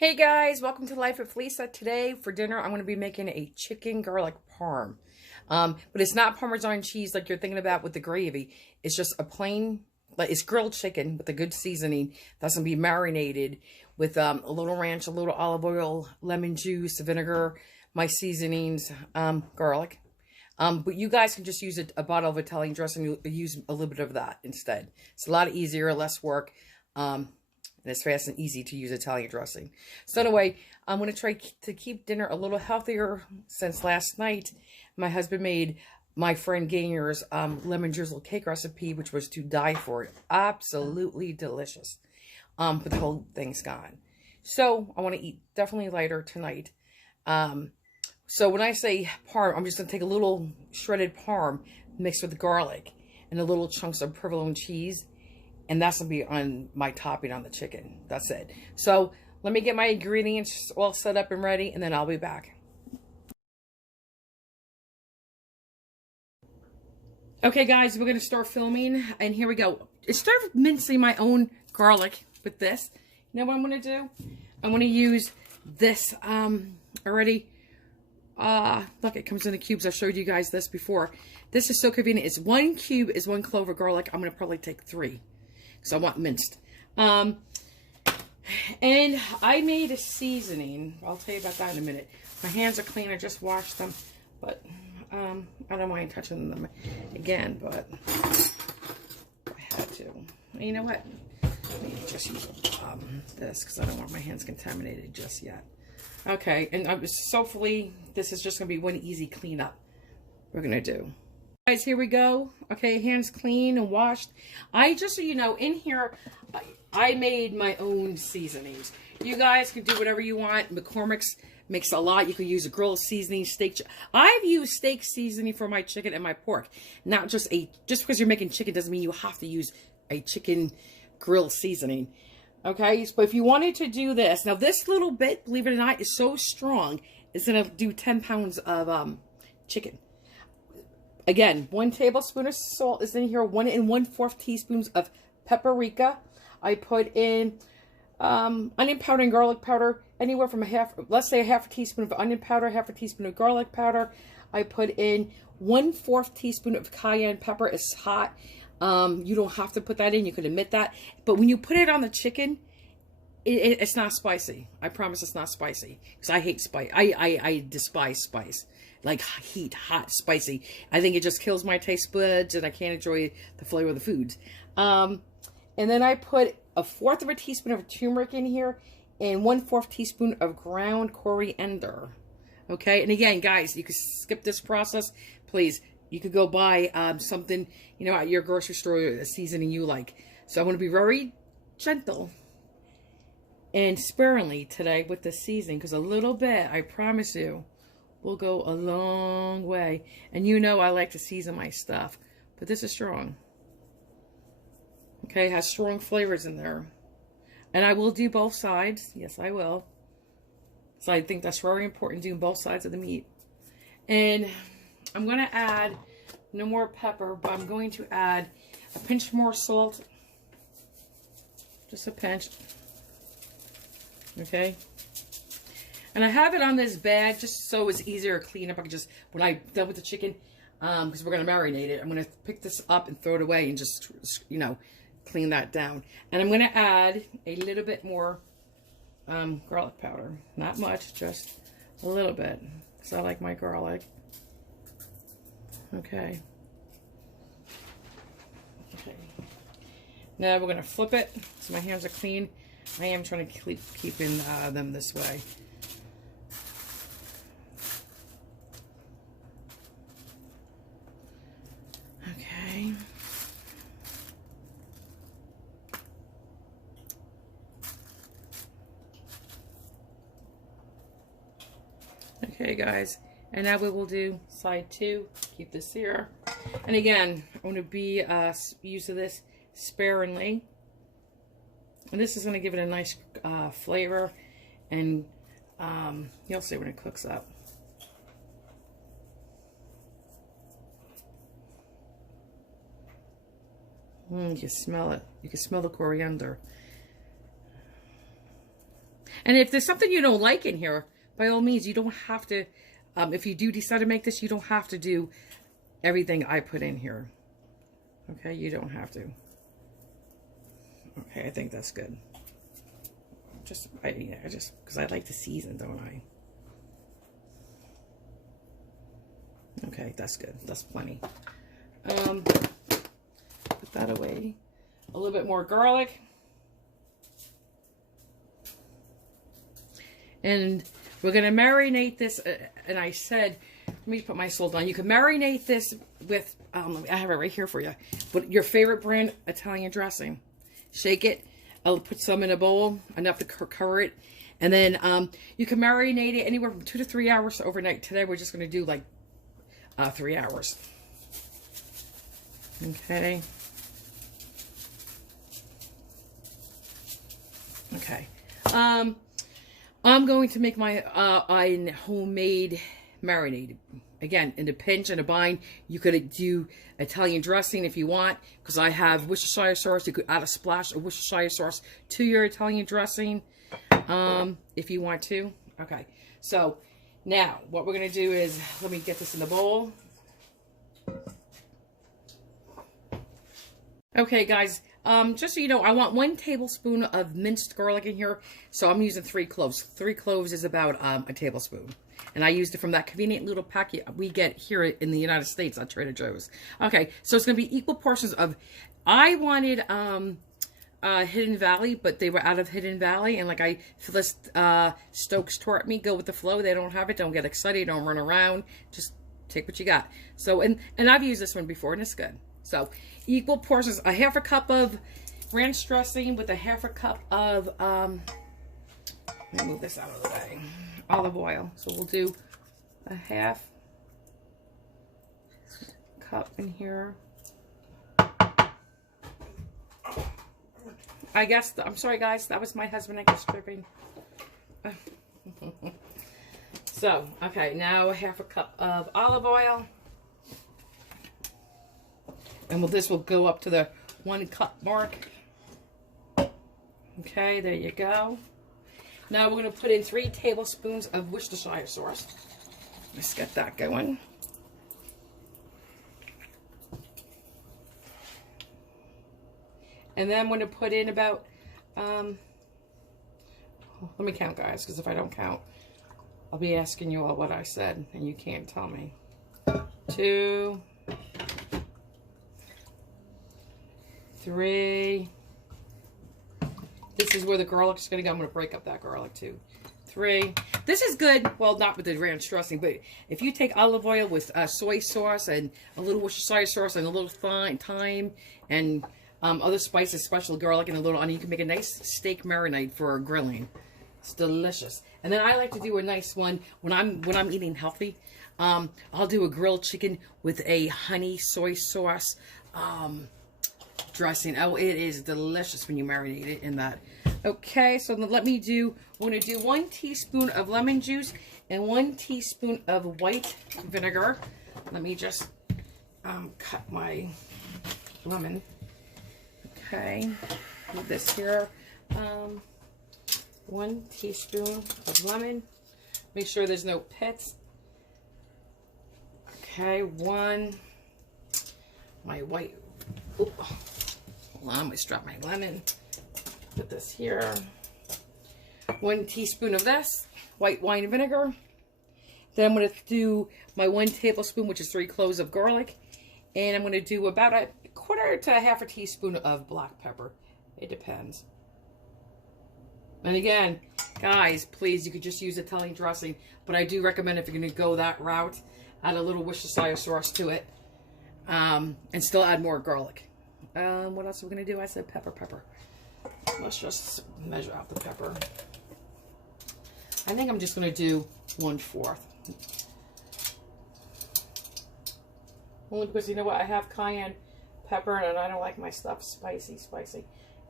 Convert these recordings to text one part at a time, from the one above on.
Hey guys, welcome to Life with Lisa. Today for dinner, I'm going to be making a chicken garlic parm. But it's not Parmesan cheese like you're thinking about with the gravy. It's just a plain, like it's grilled chicken with a good seasoning that's going to be marinated with a little ranch, a little olive oil, lemon juice, vinegar, my seasonings, garlic. But you guys can just use a bottle of Italian dressing. You'll use a little bit of that instead. It's a lot easier, less work. And it's fast and easy to use Italian dressing. So anyway, I'm going to try to keep dinner a little healthier since last night. My husband made my friend Gainer's lemon drizzle cake recipe, which was to die for. Absolutely delicious. But the whole thing's gone. So I want to eat definitely lighter tonight. So when I say parm, I'm just going to take a little shredded parm mixed with garlic and a little chunks of provolone cheese. And that's going to be on my topping on the chicken. That's it. So let me get my ingredients all set up and ready, and then I'll be back. Okay, guys, we're going to start filming. And here we go. I started mincing my own garlic with this. You know what I'm going to do? I'm going to use this already. Look, it comes in the cubes. I showed you guys this before. This is so convenient. It's 1 cube is 1 clove of garlic. I'm going to probably take 3. So I want minced. And I made a seasoning. I'll tell you about that in a minute. My hands are clean. I just washed them. But I don't mind touching them again. But I had to. You know what? Let me just use this because I don't want my hands contaminated just yet. Okay. And so hopefully this is just going to be one easy cleanup we're going to do. Guys, here we go. Okay, hands clean and washed. I just so you know, in here, I made my own seasonings. You guys can do whatever you want. McCormick's makes a lot. You can use a grill seasoning, steak. I've used steak seasoning for my chicken and my pork. Not just because you're making chicken doesn't mean you have to use a chicken grill seasoning. Okay, but if you wanted to do this, now this little bit, believe it or not, is so strong, it's gonna do 10 pounds of chicken. Again, 1 tablespoon of salt is in here. 1 1/4 teaspoons of paprika. I put in onion powder and garlic powder. Anywhere from let's say a half a teaspoon of onion powder, half a teaspoon of garlic powder. I put in 1/4 teaspoon of cayenne pepper. It's hot. You don't have to put that in. You can omit that. But when you put it on the chicken, it's not spicy. I promise it's not spicy. Because I hate spice. I despise spice. Like heat, hot, spicy. I think it just kills my taste buds and I can't enjoy the flavor of the foods. And then I put 1/4 of a teaspoon of turmeric in here and 1/4 teaspoon of ground coriander. Okay, and again, guys, you can skip this process. Please, you could go buy something, you know, at your grocery store, a seasoning you like. So I'm going to be very gentle and sparingly today with the seasoning because a little bit, I promise you, will go a long way. And you know I like to season my stuff. But this is strong. Okay, it has strong flavors in there. And I will do both sides. Yes, I will. So I think that's very important, doing both sides of the meat. And I'm going to add no more pepper, but I'm going to add a pinch more salt. Just a pinch. Okay. And I have it on this bag just so it's easier to clean up. I can just, when I'm done with the chicken, because we're going to marinate it, I'm going to pick this up and throw it away and just, you know, clean that down. And I'm going to add a little bit more garlic powder. Not much, just a little bit, because I like my garlic. Okay. Okay. Now we're going to flip it so my hands are clean. I am trying to keep them this way. Okay. Okay, guys. And now we will do side 2. Keep this here. And again, I'm going to be using this sparingly. And this is going to give it a nice flavor. And you'll see when it cooks up. You can smell it. You can smell the coriander. And if there's something you don't like in here, by all means, you don't have to, if you do decide to make this, you don't have to do everything I put in here. Okay, you don't have to. Okay, I think that's good. Just, because I like to season, don't I? Okay, that's good. That's plenty. Put that away. A little bit more garlic. And we're going to marinate this. And I said, let me put my salt on. You can marinate this with, I have it right here for you. But your favorite brand Italian dressing. Shake it. I'll put some in a bowl, enough to cover it. And then you can marinate it anywhere from 2 to 3 hours overnight. Today we're just going to do like 3 hours. Okay. Okay. I'm going to make my homemade marinade. Again, in a pinch and a bind, you could do Italian dressing if you want, because I have Worcestershire sauce. You could add a splash of Worcestershire sauce to your Italian dressing, if you want to. Okay, so now what we're going to do is, let me get this in the bowl. Okay, guys, just so you know, I want 1 tablespoon of minced garlic in here, so I'm using 3 cloves. 3 cloves is about a tablespoon. And I used it from that convenient little packet we get here in the United States at Trader Joe's. Okay, so it's going to be equal portions of, I wanted Hidden Valley, but they were out of Hidden Valley. And like Phyllis Stokes taught me, go with the flow. They don't have it. Don't get excited. Don't run around. Just take what you got. So, and I've used this one before, and it's good. So, equal portions, a half a cup of ranch dressing with a half a cup of, let me move this out of the way, olive oil. So we'll do a half cup in here. I guess, I'm sorry guys, that was my husband, I guess, dripping. So, okay, now a half a cup of olive oil. And this will go up to the 1 cup mark. Okay, there you go. Now we're going to put in 3 tablespoons of Worcestershire sauce. Let's get that going. And then I'm going to put in about, let me count, guys, because if I don't count, I'll be asking you all what I said, and you can't tell me. 2, 3. This is where the garlic is going to go. I'm going to break up that garlic too. 3. This is good. Well, not with the ranch dressing, but if you take olive oil with soy sauce and a little Worcestershire sauce and a little thyme and other spices, especially garlic and a little onion, you can make a nice steak marinade for grilling. It's delicious. And then I like to do a nice one when I'm eating healthy. I'll do a grilled chicken with a honey soy sauce dressing. Oh, it is delicious when you marinate it in that. Okay, so then let me do, we're going to do 1 teaspoon of lemon juice and 1 teaspoon of white vinegar. Let me just cut my lemon. Okay, with this here. 1 teaspoon of lemon. Make sure there's no pits. Okay, my white, hold on, I strapped my lemon. Put this here. 1 teaspoon of this, white wine vinegar. Then I'm going to do my 1 tablespoon, which is 3 cloves of garlic. And I'm going to do about a 1/4 to 1/2 teaspoon of black pepper. It depends. And again, guys, please, you could just use Italian dressing. But I do recommend, if you're going to go that route, add a little Worcestershire sauce to it. And still add more garlic. What else are we going to do? I said pepper. Let's just measure out the pepper. I think I'm just going to do 1/4. Only because, you know what, I have cayenne pepper and I don't like my stuff spicy.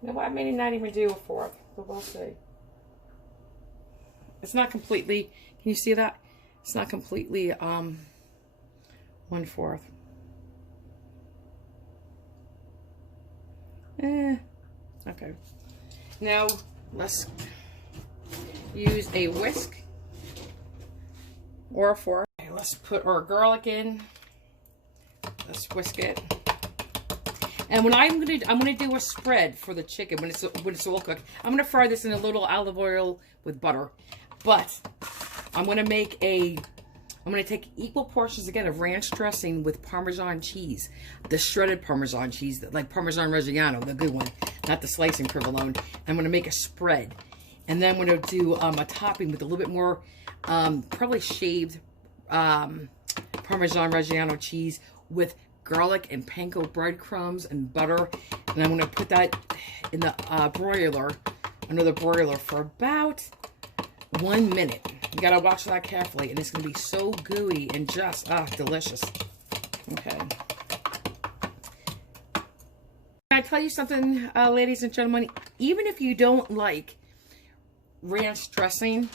You know what, I may not even do 1/4, but we'll see. It's not completely, can you see that? It's not completely 1/4. Okay. Now, use a whisk or a fork. Okay, let's put our garlic in. Let's whisk it. And when I'm gonna do a spread for the chicken when it's all cooked. I'm gonna fry this in a little olive oil with butter, but I'm gonna take equal portions again of ranch dressing with Parmesan cheese, the shredded Parmesan cheese, like Parmigiano Reggiano, the good one, not the slicing provolone. I'm gonna make a spread, and then I'm gonna do a topping with a little bit more, probably shaved Parmesan Reggiano cheese with garlic and panko breadcrumbs and butter, and I'm going to put that in the broiler, under the broiler for about 1 minute. You got to watch that carefully, and it's going to be so gooey and just, delicious. Okay. Can I tell you something, ladies and gentlemen? Even if you don't like ranch dressing,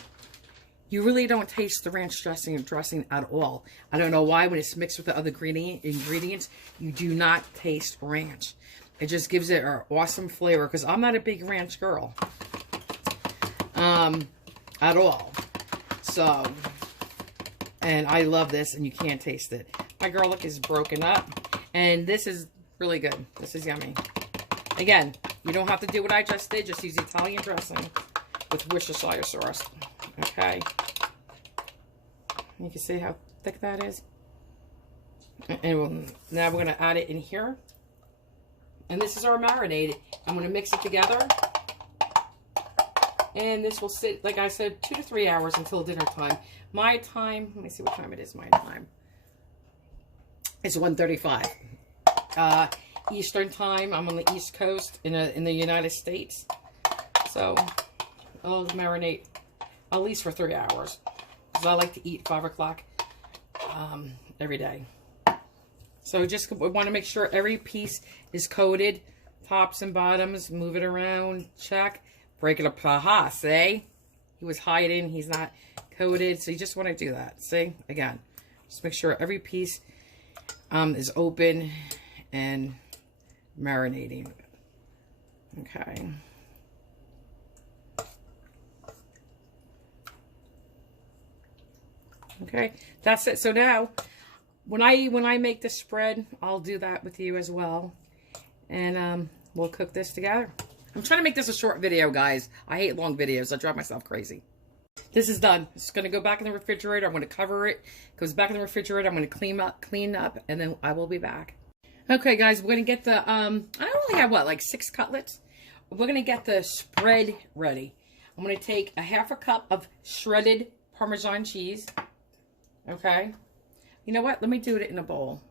you really don't taste the ranch dressing at all. I don't know why. When it's mixed with the other ingredients, you do not taste ranch. It just gives it an awesome flavor, because I'm not a big ranch girl. At all. So, and I love this, and you can't taste it. My garlic is broken up, and this is really good. This is yummy. Again, you don't have to do what I just did. Just use Italian dressing with Worcestershire sauce. Okay. You can see how thick that is. And now we're going to add it in here. And this is our marinade. I'm going to mix it together. And this will sit, like I said, 2 to 3 hours until dinner time. My time, let me see what time it is, my time. It's 1:35. Eastern time. I'm on the East Coast in the United States. So, I'll marinate at least for 3 hours. Because I like to eat 5 o'clock every day. So just want to make sure every piece is coated. Tops and bottoms. Move it around. Check. Break it up. Aha, see? He was hiding. He's not coated. So you just want to do that. See? Again. Just make sure every piece is open and marinating. Okay. Okay, that's it. So now, when I make the spread, I'll do that with you as well, and we'll cook this together. I'm trying to make this a short video, guys. I hate long videos. I drive myself crazy. This is done. It's going to go back in the refrigerator. I'm going to cover it. It goes back in the refrigerator. I'm going to clean up, and then I will be back. Okay, guys, we're going to get the, I only have, what, like 6 cutlets? We're going to get the spread ready. I'm going to take a ½ cup of shredded Parmesan cheese. Okay. You know what? Let me do it in a bowl.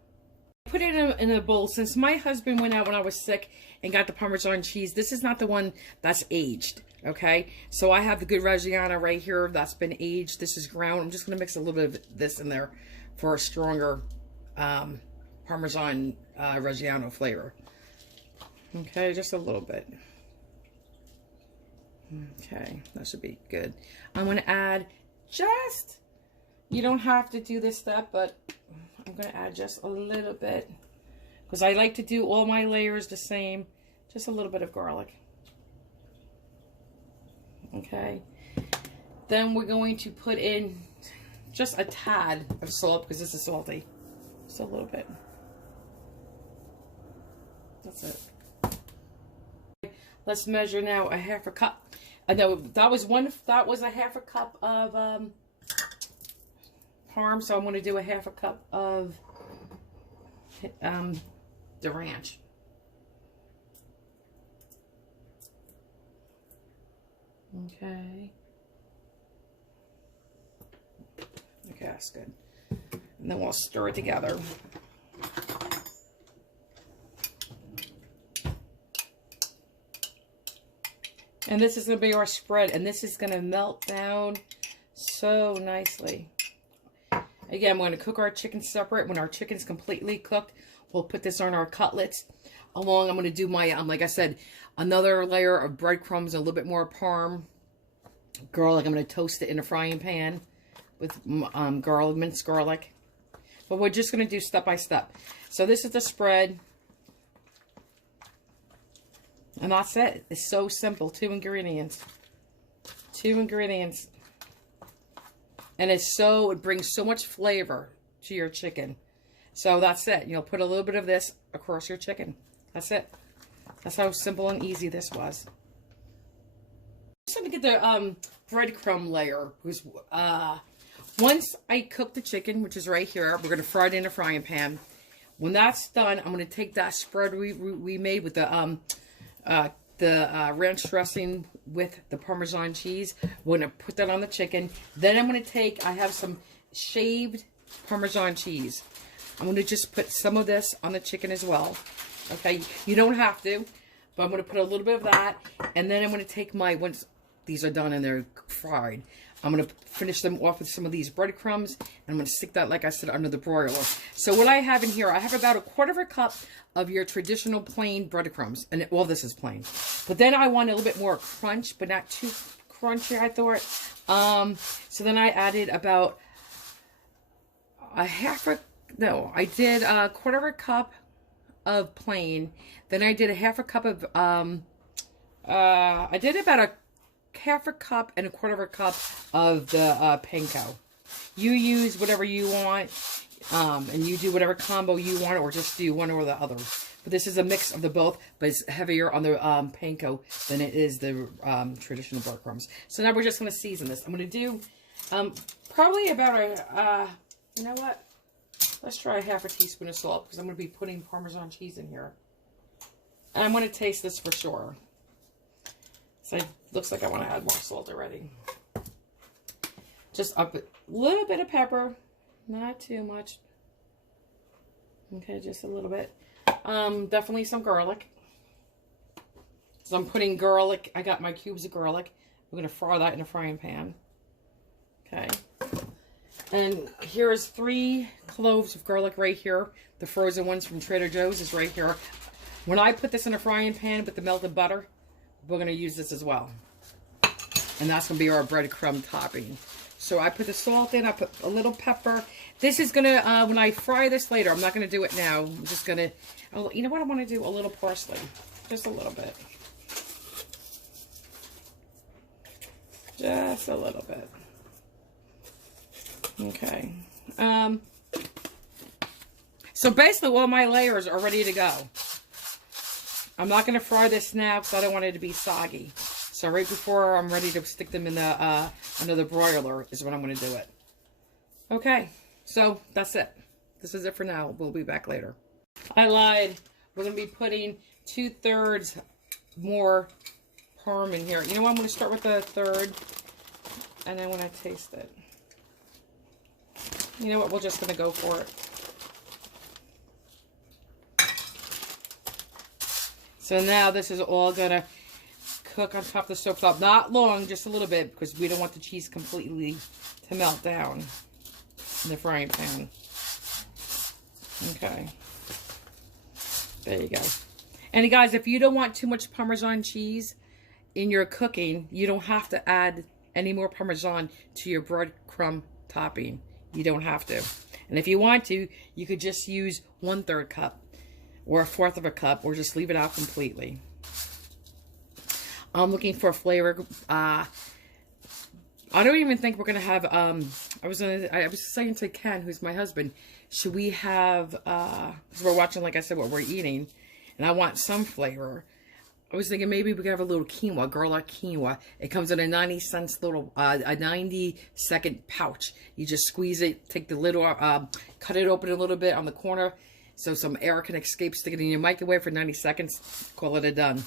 Put it in a bowl. Since my husband went out when I was sick and got the Parmesan cheese, this is not the one that's aged. Okay. So I have the good Reggiano right here that's been aged. This is ground. I'm just going to mix a little bit of this in there for a stronger Parmesan Reggiano flavor. Okay. Just a little bit. Okay. That should be good. I'm going to add just... You don't have to do this step, but I'm going to add just a little bit. Because I like to do all my layers the same. Just a little bit of garlic. Okay. Then we're going to put in just a tad of salt, because this is salty. Just a little bit. That's it. Let's measure now a ½ cup. No, that was a ½ cup of... parm, so I'm going to do a ½ cup of the ranch. Okay. Okay, that's good. And then we'll stir it together. And this is going to be our spread, and this is going to melt down so nicely. Again, we're going to cook our chicken separate. When our chicken's completely cooked, we'll put this on our cutlets. I'm going to do my, like I said, another layer of breadcrumbs, a little bit more parm. Garlic, I'm going to toast it in a frying pan with garlic, minced garlic. But we're just going to do step by step. So this is the spread. And that's it. It's so simple. 2 ingredients. 2 ingredients. And it brings so much flavor to your chicken. So that's it. You'll put a little bit of this across your chicken. That's it. That's how simple and easy this was. Just let me get the breadcrumb layer. Because once I cook the chicken, which is right here, we're going to fry it in a frying pan. When that's done, I'm going to take that spread we made with the ranch dressing with the Parmesan cheese. We're going to put that on the chicken. Then I'm going to I have some shaved Parmesan cheese. I'm going to just put some of this on the chicken as well. Okay, you don't have to, but I'm going to put a little bit of that. And then I'm going to take once these are done and they're fried, I'm going to finish them off with some of these breadcrumbs. And I'm going to stick that, like I said, under the broiler. So what I have in here, I have about 1/4 cup of your traditional plain breadcrumbs. And all this is plain. But then I want a little bit more crunch, but not too crunchy, I thought. So then I added about I did a 1/4 cup of plain. Then I did a 1/2 cup of, I did about 1/2 cup and 1/4 cup of the panko. You use whatever you want, and you do whatever combo you want, or just do one or the other. But this is a mix of the both, but it's heavier on the panko than it is the traditional breadcrumbs. So now we're just going to season this. I'm going to do probably about you know what? Let's try a 1/2 teaspoon of salt, because I'm going to be putting Parmesan cheese in here. And I'm going to taste this for sure. So it looks like I want to add more salt already. Just up a little bit of pepper. Not too much. Okay, just a little bit. Definitely some garlic. So I'm putting garlic. I got my cubes of garlic. I'm going to fry that in a frying pan. Okay. And here's 3 cloves of garlic right here. The frozen ones from Trader Joe's is right here. When I put this in a frying pan with the melted butter, we're going to use this as well. And that's going to be our breadcrumb topping. So I put the salt in. I put a little pepper. This is going to, when I fry this later, I'm not going to do it now. I'm just going to, you know what I want to do? A little parsley. Just a little bit. Just a little bit. Okay. So basically all my layers are ready to go. I'm not going to fry this now because I don't want it to be soggy. So right before I'm ready to stick them in the under the broiler is when I'm going to do it. Okay. So that's it. This is it for now. We'll be back later. I lied. We're going to be putting 2/3 more parm in here. You know what? I'm going to start with the 1/3 and then when I taste it. You know what? We're just going to go for it. So now this is all going to cook on top of the stovetop. Not long, just a little bit, because we don't want the cheese completely to melt down in the frying pan. Okay. There you go. And guys, if you don't want too much Parmesan cheese in your cooking, you don't have to add any more Parmesan to your breadcrumb topping. You don't have to. And if you want to, you could just use 1/3 cup or 1/4 of a cup, or just leave it out completely. I'm looking for a flavor. I don't even think we're gonna have. I was saying to Ken, who's my husband, should we have? Because we're watching, like I said, what we're eating, and I want some flavor. I was thinking maybe we could have a little quinoa, garlic quinoa. It comes in a 90-cent little, a 90-second pouch. You just squeeze it, take the lid off, cut it open a little bit on the corner so some air can escape, stick it in your microwave for 90 seconds, call it a done.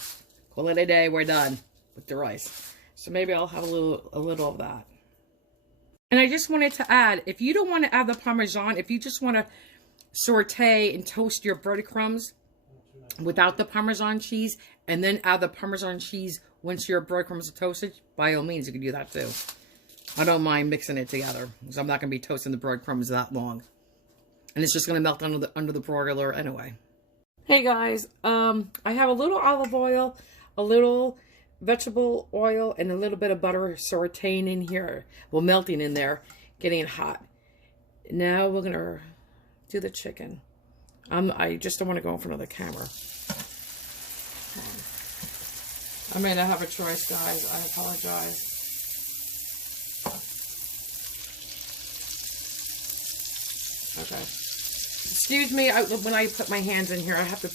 Call it a day, we're done with the rice. So maybe I'll have a little of that. And I just wanted to add, if you don't want to add the Parmesan, if you just want to saute and toast your breadcrumbs without the Parmesan cheese, and then add the Parmesan cheese once your breadcrumbs are toasted, by all means, you can do that too. I don't mind mixing it together, because I'm not going to be toasting the breadcrumbs that long. And it's just going to melt under the broiler anyway. Hey guys, I have a little olive oil, a little vegetable oil, and a little bit of butter sauteing in here. Well, melting in there, getting hot. Now we're going to do the chicken. I just don't want to go in front of the camera. I may not have a choice, guys. I apologize. Okay. Excuse me, when I put my hands in here, I have to,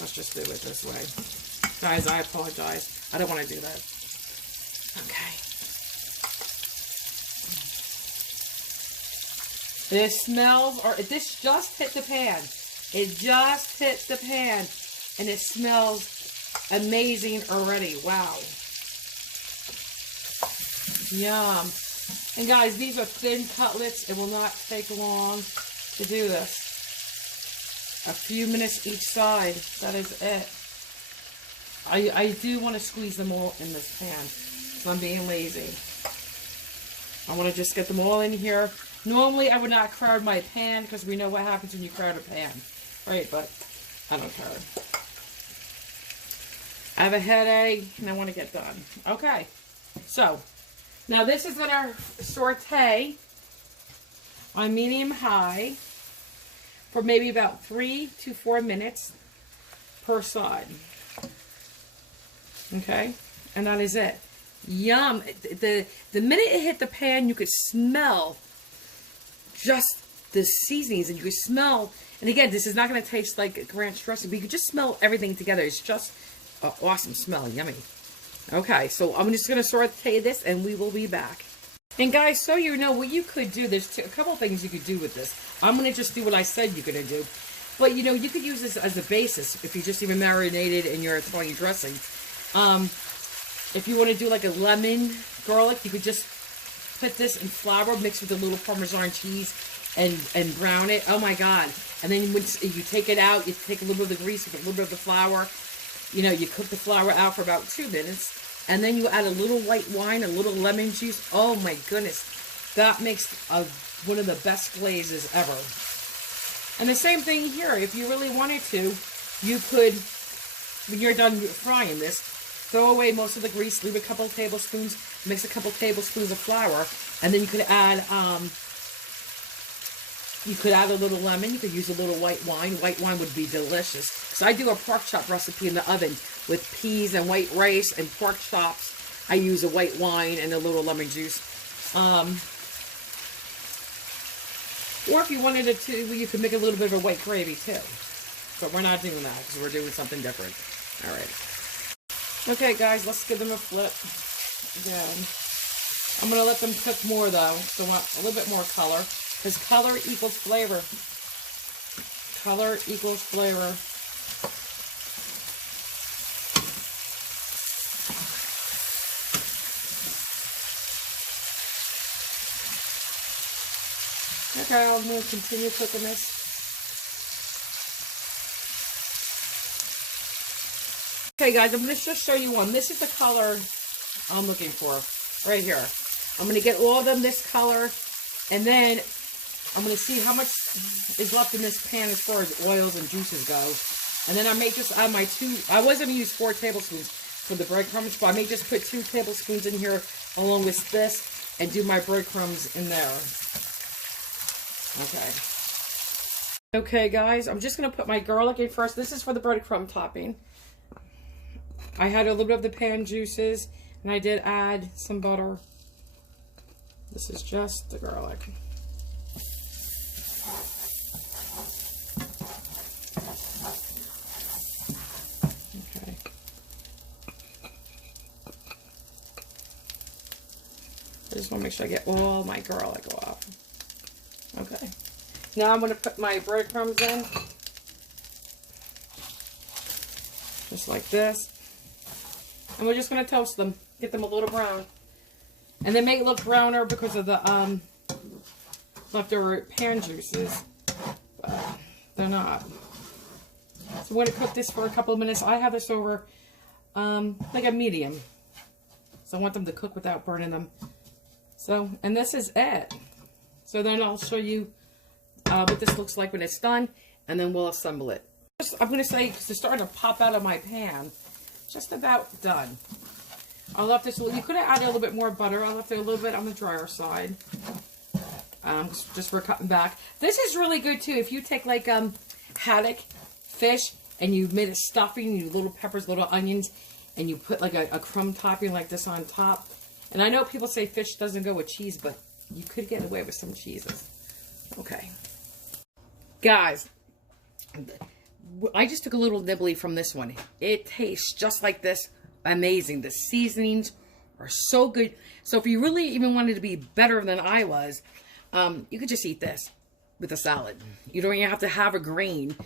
let's just do it this way. Guys, I apologize. I don't want to do that. Okay. This smells, this just hit the pan. It just hit the pan. And it smells amazing already. Wow. Yum. And guys, these are thin cutlets. It will not take long to do this. A few minutes each side. That is it. I do want to squeeze them all in this pan. So I'm being lazy. I want to just get them all in here. Normally, I would not crowd my pan because we know what happens when you crowd a pan. Right? But I don't care. I have a headache and I want to get done. Okay. So, now this is going to saute on medium-high for maybe about 3 to 4 minutes per side. Okay? And that is it. Yum. The minute it hit the pan, you could smell just the seasonings, and you could smell, and again, this is not going to taste like ranch dressing, but you could just smell everything together. It's just an awesome smell. Yummy. Okay, so I'm just going to saute this, and we will be back. And guys, so you know what you could do, there's a couple of things you could do with this. I'm going to just do what I said you're going to do. But, you know, you could use this as a basis if you just even marinated in your Italian dressing. If you want to do like a lemon garlic, you could just put this in flour, mix with a little Parmesan cheese, and brown it. Oh my God. And then once you take it out, you take a little bit of the grease, you put a little bit of the flour. You know, you cook the flour out for about 2 minutes. And then you add a little white wine, a little lemon juice. Oh my goodness. That makes one of the best glazes ever. And the same thing here. If you really wanted to, you could, when you're done frying this, throw away most of the grease, leave a couple of tablespoons, mix a couple of tablespoons of flour, and then you could add a little lemon. You could use a little white wine. White wine would be delicious. So I do a pork chop recipe in the oven with peas and white rice and pork chops. I use a white wine and a little lemon juice. Or if you wanted it to, you could make a little bit of a white gravy too. But we're not doing that because we're doing something different. All right. Okay, guys, let's give them a flip again. I'm going to let them cook more, though, so I want a little bit more color, because color equals flavor. Color equals flavor. Okay, I'm going to continue cooking this. Okay, guys, I'm going to just show you one. This is the color I'm looking for, right here. I'm going to get all of them this color, and then I'm going to see how much is left in this pan as far as oils and juices go. And then I may just add my I was going to use 4 tablespoons for the breadcrumbs, but I may just put 2 tablespoons in here along with this and do my breadcrumbs in there. Okay. Okay, guys, I'm just going to put my garlic in first. This is for the breadcrumb topping. I had a little bit of the pan juices, and I did add some butter. This is just the garlic. Okay. I just want to make sure I get all my garlic off. Okay. Now I'm going to put my breadcrumbs in. Just like this. And we're just going to toast them. Get them a little brown. And they may look browner because of the leftover pan juices. But they're not. So we're going to cook this for a couple of minutes. I have this over like a medium. So I want them to cook without burning them. So, and this is it. So then I'll show you what this looks like when it's done. And then we'll assemble it. I'm going to say, because it's starting to pop out of my pan. Just about done. I left this a little, you could have added a little bit more butter. I left it a little bit on the drier side. Just for cutting back. This is really good too. If you take like haddock fish and you made a stuffing, you little peppers, little onions, and you put like a crumb topping like this on top. And I know people say fish doesn't go with cheese, but you could get away with some cheeses. Okay. Guys, I just took a little nibbly from this one. It tastes just like this. Amazing. The seasonings are so good. So if you really even wanted to be better than I was, you could just eat this with a salad. You don't even have to have a grain,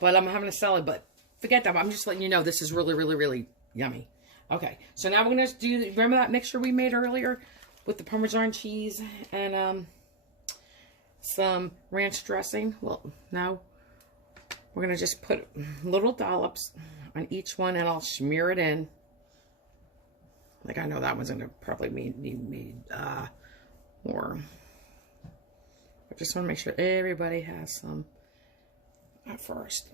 but I'm having a salad, but forget that. I'm just letting you know this is really, really, really yummy. Okay, so now we're going to do, remember that mixture we made earlier with the Parmesan cheese and some ranch dressing? Well, now we're going to just put little dollops on each one and I'll smear it in. Like, I know that one's going to probably need more. I just want to make sure everybody has some at first.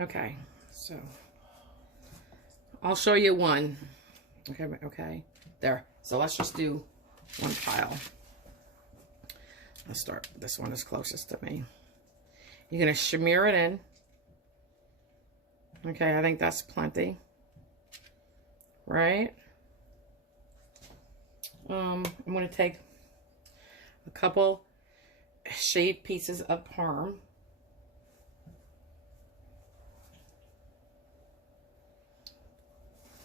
Okay, so I'll show you one. Okay, there. So let's just do one pile. Let's start. This one is closest to me. You're going to smear it in. Okay, I think that's plenty. Right? I'm going to take a couple shaved pieces of parm.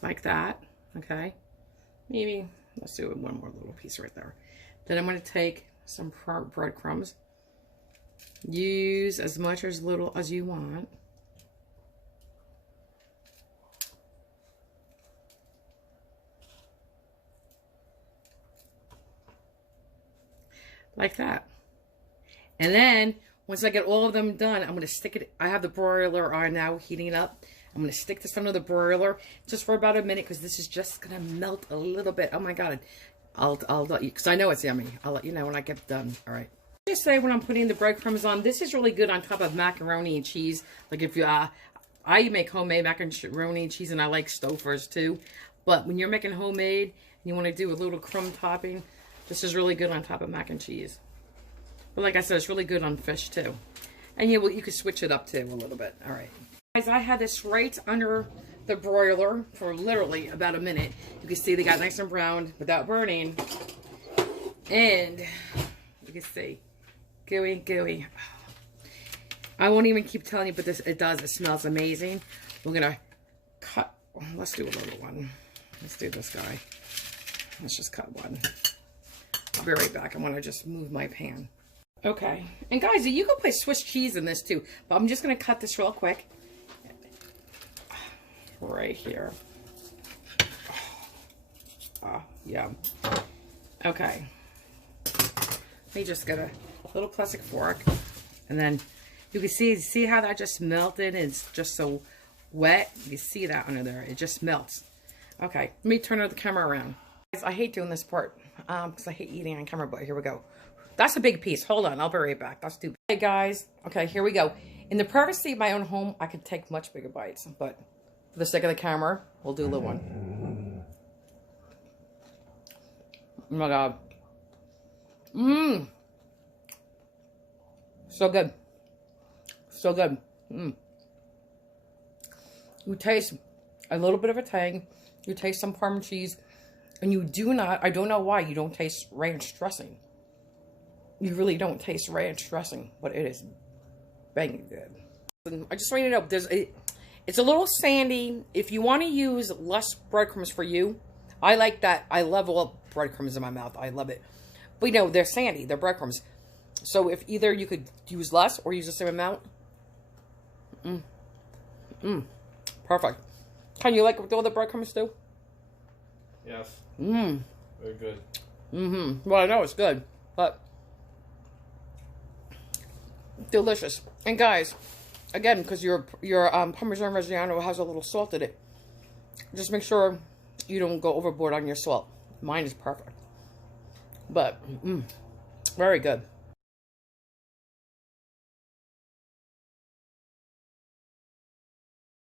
Like that. Okay. Maybe, let's do one more little piece right there. Then I'm going to take some breadcrumbs. Use as much or as little as you want. Like that. And then, once I get all of them done, I'm going to stick it, I have the broiler on now heating up. I'm going to stick this under the broiler just for about a minute because this is just going to melt a little bit. Oh my God. I'll let you, because I know it's yummy. I'll let you know when I get done. All right. Just say when I'm putting the breadcrumbs on, this is really good on top of macaroni and cheese. Like if you, I make homemade macaroni and cheese and I like Stouffer's too. But when you're making homemade and you want to do a little crumb topping, this is really good on top of mac and cheese. But like I said, it's really good on fish too. And yeah, well, you could switch it up too a little bit. All right. Guys, I had this right under the broiler for literally about a minute. You can see they got nice and brown without burning. And you can see, gooey, gooey. I won't even keep telling you, but this, it does. It smells amazing. We're going to cut. Let's do a little one. Let's do this guy. Let's just cut one. I'll be right back. I want to just move my pan. Okay. And guys, you can put Swiss cheese in this too. But I'm just going to cut this real quick. Right here. Oh, yum. Okay. Let me just get a little plastic fork. And then you can see how that just melted? It's just so wet. You see that under there. It just melts. Okay. Let me turn the camera around. Guys, I hate doing this part because I hate eating on camera, but here we go. That's a big piece. Hold on. I'll be right back. That's too big. Hey, guys. Okay, here we go. In the privacy of my own home, I could take much bigger bites, but for the sake of the camera, we'll do a little one. Oh my God. Mmm. So good. So good. Mmm. You taste a little bit of a tang. You taste some Parm cheese. And you do not, I don't know why, you don't taste ranch dressing. You really don't taste ranch dressing, but it is banging good. And I just want you to know, it's a little sandy. If you want to use less breadcrumbs for you, I like that. I level up breadcrumbs in my mouth. I love it. But you know, they're sandy. They're breadcrumbs. So if either you could use less or use the same amount. Perfect. Can you like it with all the breadcrumbs too? Yes. Very good. Well, I know it's good, but delicious. And guys, again, because your Parmigiano Reggiano has a little salt in it, just make sure you don't go overboard on your salt. Mine is perfect. But, very good.